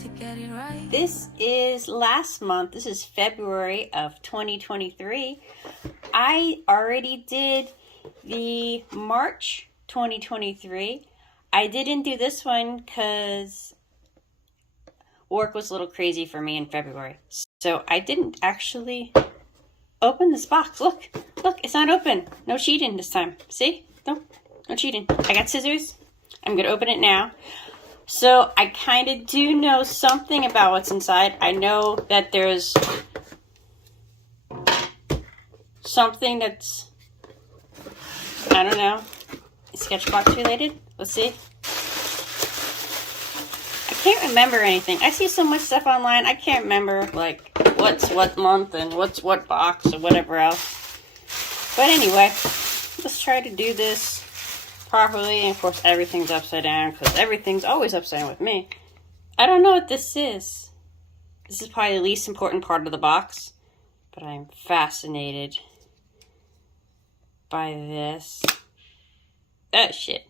to get it right. This is last month. This is February of 2023. I already did the March 2023. I didn't do this one because work was a little crazy for me in February. So I didn't actually open this box. Look, it's not open. No cheating this time. See? No cheating. I got scissors. I'm going to open it now. So I kind of do know something about what's inside. I know that there's something that's, I don't know, Sketchbox related. Let's see. I can't remember anything. I see so much stuff online. I can't remember like what's what month and what's what box or whatever else. But anyway, let's try to do this properly. And of course everything's upside down because everything's always upside down with me. I don't know what this is. This is probably the least important part of the box, but I'm fascinated by this. Oh shit.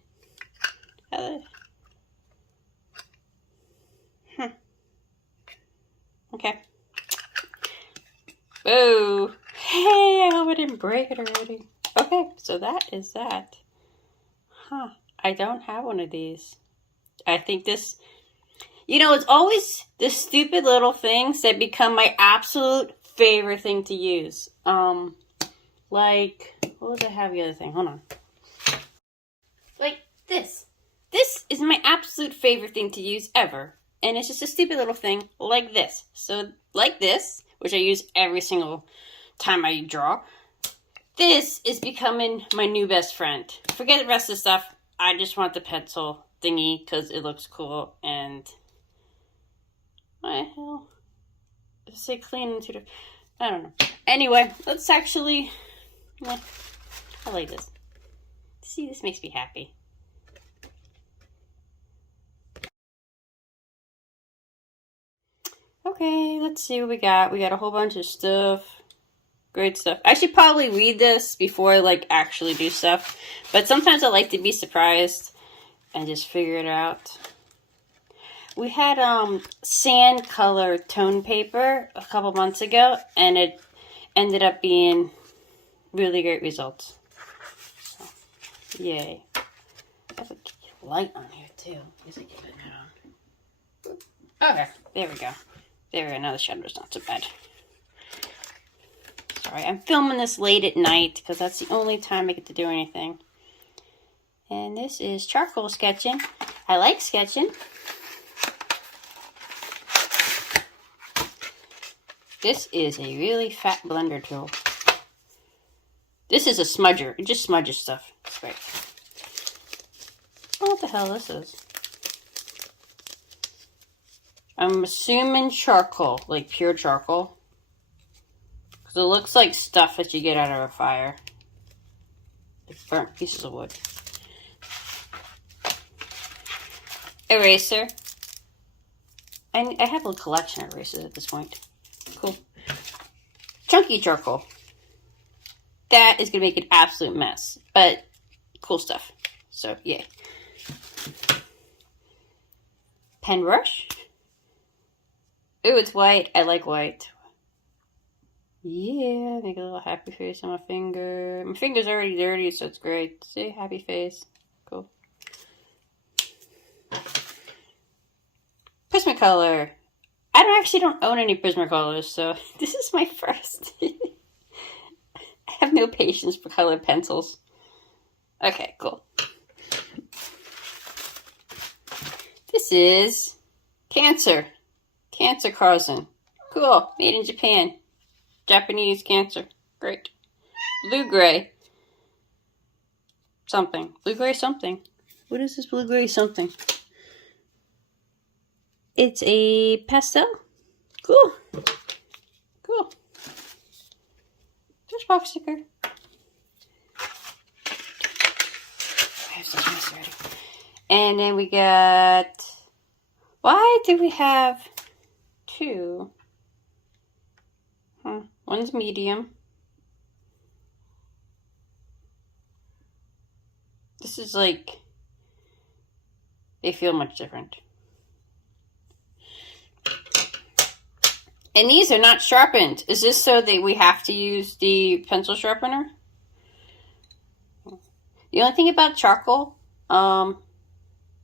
Okay. Oh, hey, I hope I didn't break it already. Okay, so that is that. Huh, I don't have one of these. I think this, it's always the stupid little things that become my absolute favorite thing to use. Like, what was I have the other thing? Hold on. Like this. This is my absolute favorite thing to use ever. And it's just a stupid little thing like this. So, like this, which I use every single time I draw. This is becoming my new best friend. Forget the rest of the stuff. I just want the pencil thingy because it looks cool. And what the hell? Does it say clean into the... I don't know. Anyway, let's actually... I like this. See, this makes me happy. Okay, let's see what we got. We got a whole bunch of stuff. Great stuff. I should probably read this before I actually do stuff. But sometimes I like to be surprised and just figure it out. We had sand color tone paper a couple months ago, and it ended up being really great results. So, yay. I have a light on here too. Okay, there we go. There we go. Now the shadow's not so bad. Sorry, I'm filming this late at night because that's the only time I get to do anything. And this is charcoal sketching. I like sketching. This is a really fat blender tool. This is a smudger. It just smudges stuff. It's great. I don't know what the hell this is. I'm assuming charcoal, like pure charcoal. Because it looks like stuff that you get out of a fire. Like burnt pieces of wood. Eraser. I have a collection of erasers at this point. Cool. Chunky charcoal. That is going to make an absolute mess. But cool stuff. So, yay. Pen brush. Ooh, it's white. I like white. Yeah, make a little happy face on my finger. My finger's already dirty, so it's great. See, happy face. Cool. Prismacolor. I actually don't own any Prismacolors, so this is my first. I have no patience for colored pencils. Okay, cool. This is Cancer. Cancer Carson. Cool. Made in Japan. Japanese cancer. Great. Blue-gray. Something. Blue-gray something. What is this blue-gray something? It's a pastel. Cool. Cool. There's box sticker. I have such a mess already. And then we got... Why do we have two? One's medium. This is like... They feel much different. And these are not sharpened. Is this so that we have to use the pencil sharpener? The only thing about charcoal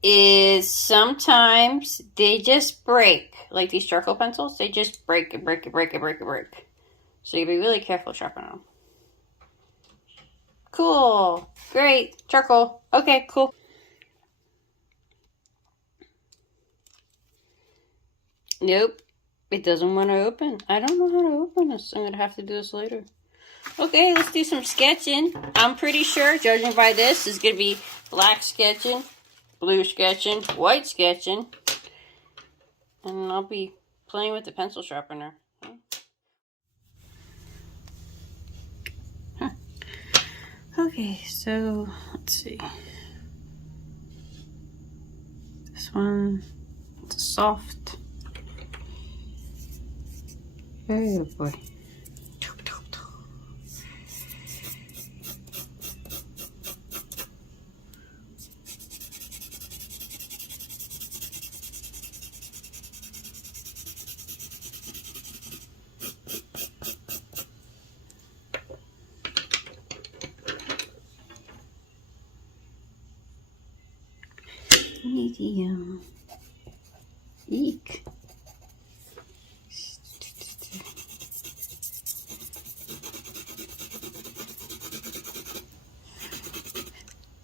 is sometimes they just break. Like these charcoal pencils, they just break. So you be really careful sharpening them. Cool. Great. Charcoal. Okay, cool. Nope. It doesn't want to open. I don't know how to open this. I'm going to have to do this later. Okay, let's do some sketching. I'm pretty sure, judging by this, is going to be black sketching, blue sketching, white sketching. And I'll be playing with the pencil sharpener. Huh. Okay, so let's see. This one, it's soft. Oh boy. Medium. Eek.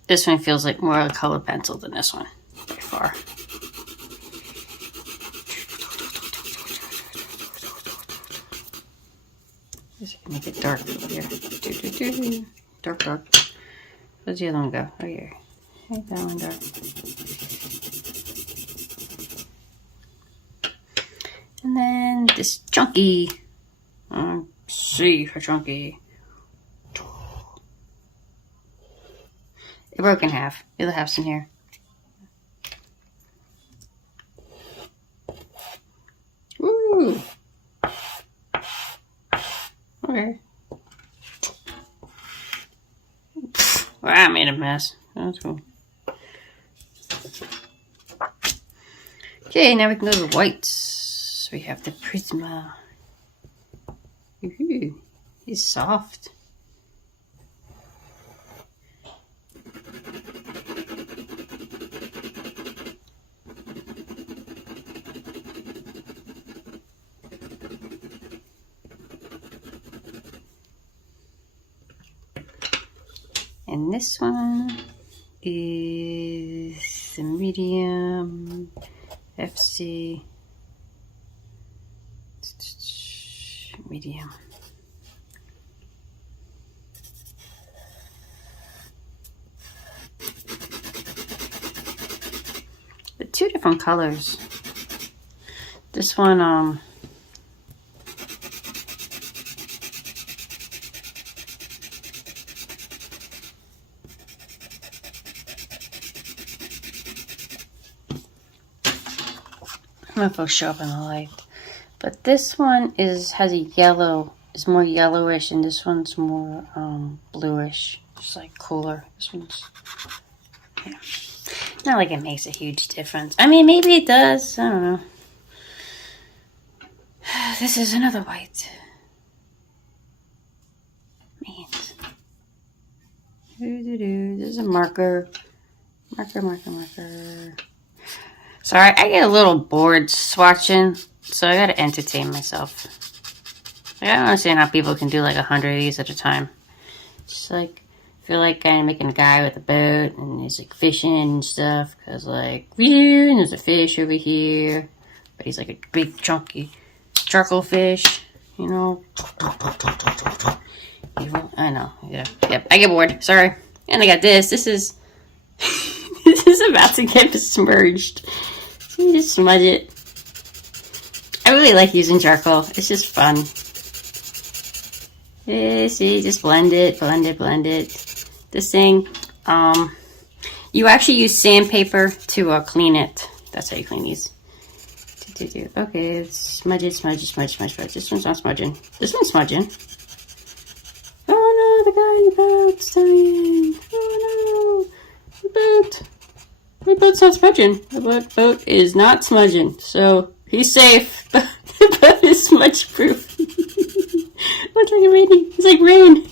This one feels like more of a colored pencil than this one, by far. Just make it dark over here. Dark. Where's the other one go? Oh, here. Make that one dark. And then this chunky. C for chunky. It broke in half. The other half's in here. Woo! Okay. Wow, I made a mess. That's cool. Okay, now we can go to the whites. We have the Prisma. Ooh, he's soft. And this one is the medium FC medium. The two different colors. This one, I'm don't know if it'll show up in the light, but this one has a yellow, is more yellowish, and this one's more bluish, just like cooler. This one's, yeah. Not like it makes a huge difference. I mean, maybe it does. I don't know. This is another white. Man. This is a marker. Marker. Sorry, I get a little bored swatching, so I gotta entertain myself. Like, I don't understand how people can do like 100 of these at a time. Just like, I feel like kind of making a guy with a boat, and he's like fishing and stuff, cause like, and there's a fish over here, but he's like a big chunky charcoal fish, you know. I know, yeah, yep. I get bored. Sorry, and I got this. This is this is about to get besmirched. So you just smudge it. I really like using charcoal. It's just fun. Yeah, see, just blend it. This thing, you actually use sandpaper to clean it. That's how you clean these. Okay, smudge it. This one's not smudging. This one's smudging. Oh no, the guy in the boat's dying. Oh no, the boat. My boat's not smudging. The boat is not smudging. So He's safe. The boat is smudge proof. Looks like raining. It's like rain.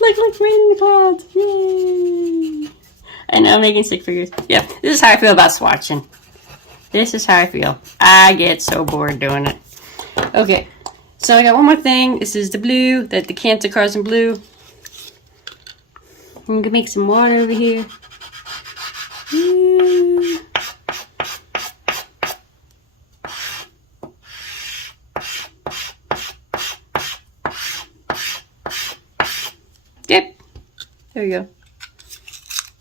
Like rain in the clouds. Yay! I know, I'm making stick figures. Yeah, this is how I feel about swatching. This is how I feel. I get so bored doing it. Okay, so I got one more thing. This is the blue, the Cancer cards in blue. I'm gonna make some water over here. Woo. Yep, there we go.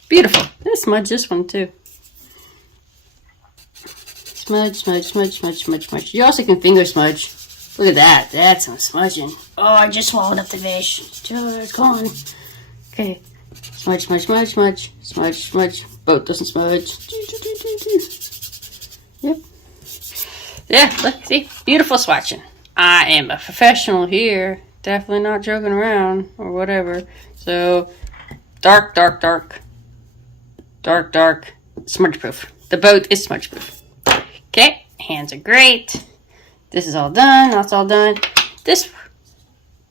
Beautiful. Let's smudge this one too. Smudge, smudge, smudge, smudge, smudge, smudge. You also can finger smudge. Look at that. That's some smudging. Oh, I just swallowed up the fish. It's gone. Okay. Smudge, smudge, smudge, smudge, smudge, smudge. Boat doesn't smudge. Yep. Yeah, look, see? Beautiful swatching. I am a professional here. Definitely not joking around or whatever. So, dark, dark, dark. Dark, dark. Smudge proof. The boat is smudge proof. Okay, hands are great. This is all done. That's all done.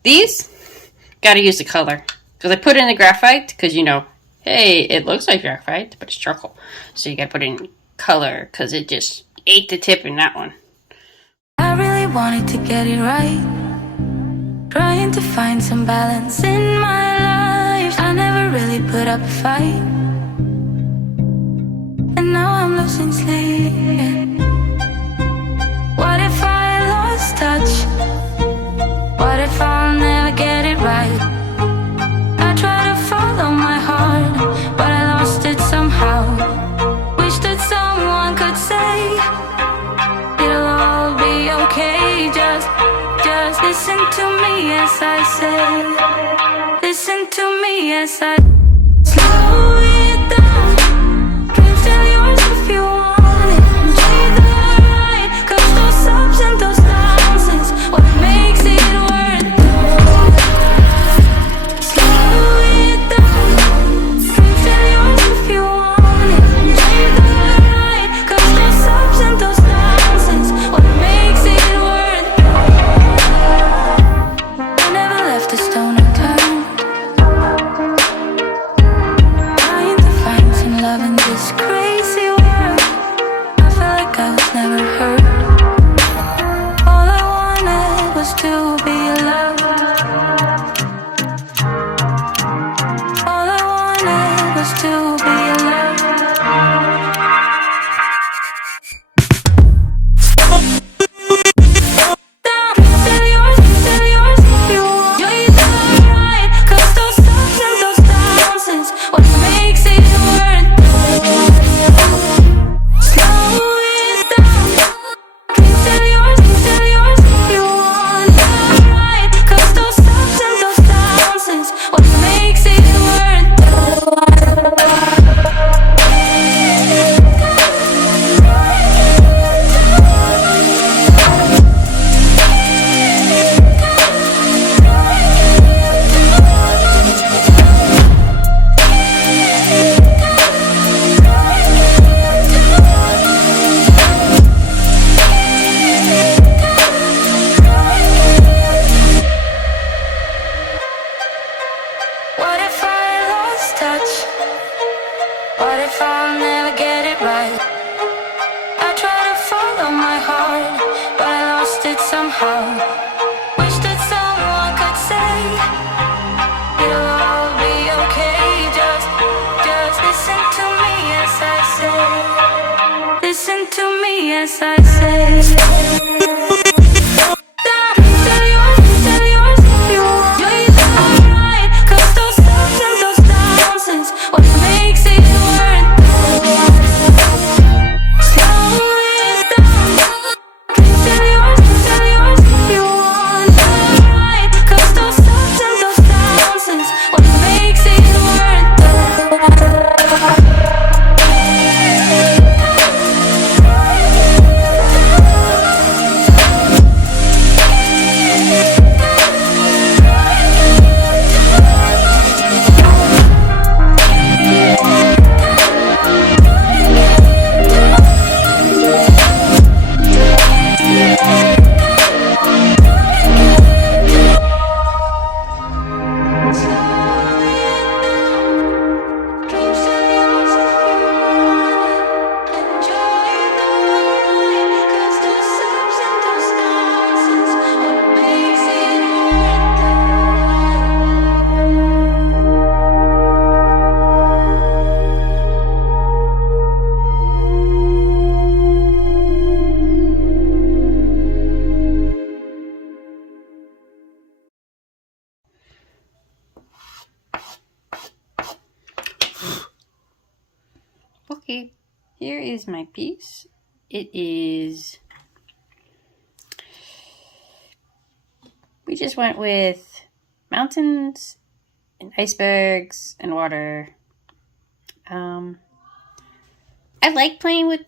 These, gotta use the color. Because I put in the graphite, because you know, hey, it looks like graphite, but it's charcoal. So you gotta put in color, because it just ate the tip in that one. I really wanted to get it right. Trying to find some balance in my life. I never really put up a fight. And now I'm losing sleep. What if I lost touch? What if I'll never get it right? I try to follow my heart, but I lost it somehow. Wish that someone could say it'll all be okay. Just listen to me as I say. Listen to me as I slow it down. Dreams are yours if you want it. Enjoy the ride, 'cause those ups and those downs is what makes it worth it. Slow it down. Dreams are yours if you want it. Enjoy the ride, 'cause those ups and those downs is what makes it worth it. I never left a stone unturned. Okay, here is my piece. It is... We just went with mountains and icebergs and water. I like playing with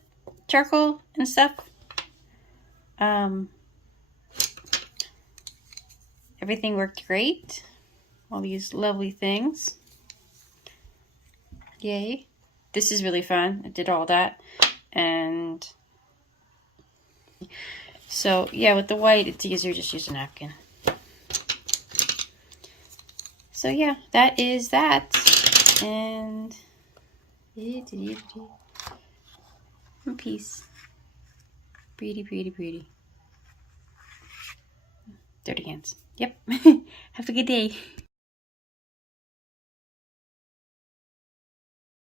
charcoal and stuff. Everything worked great. All these lovely things. Yay. This is really fun. I did all that. And so, yeah, with the white, it's easier just use a napkin. So, yeah, that is that. And peace. Pretty, pretty, pretty. Dirty hands. Yep. Have a good day.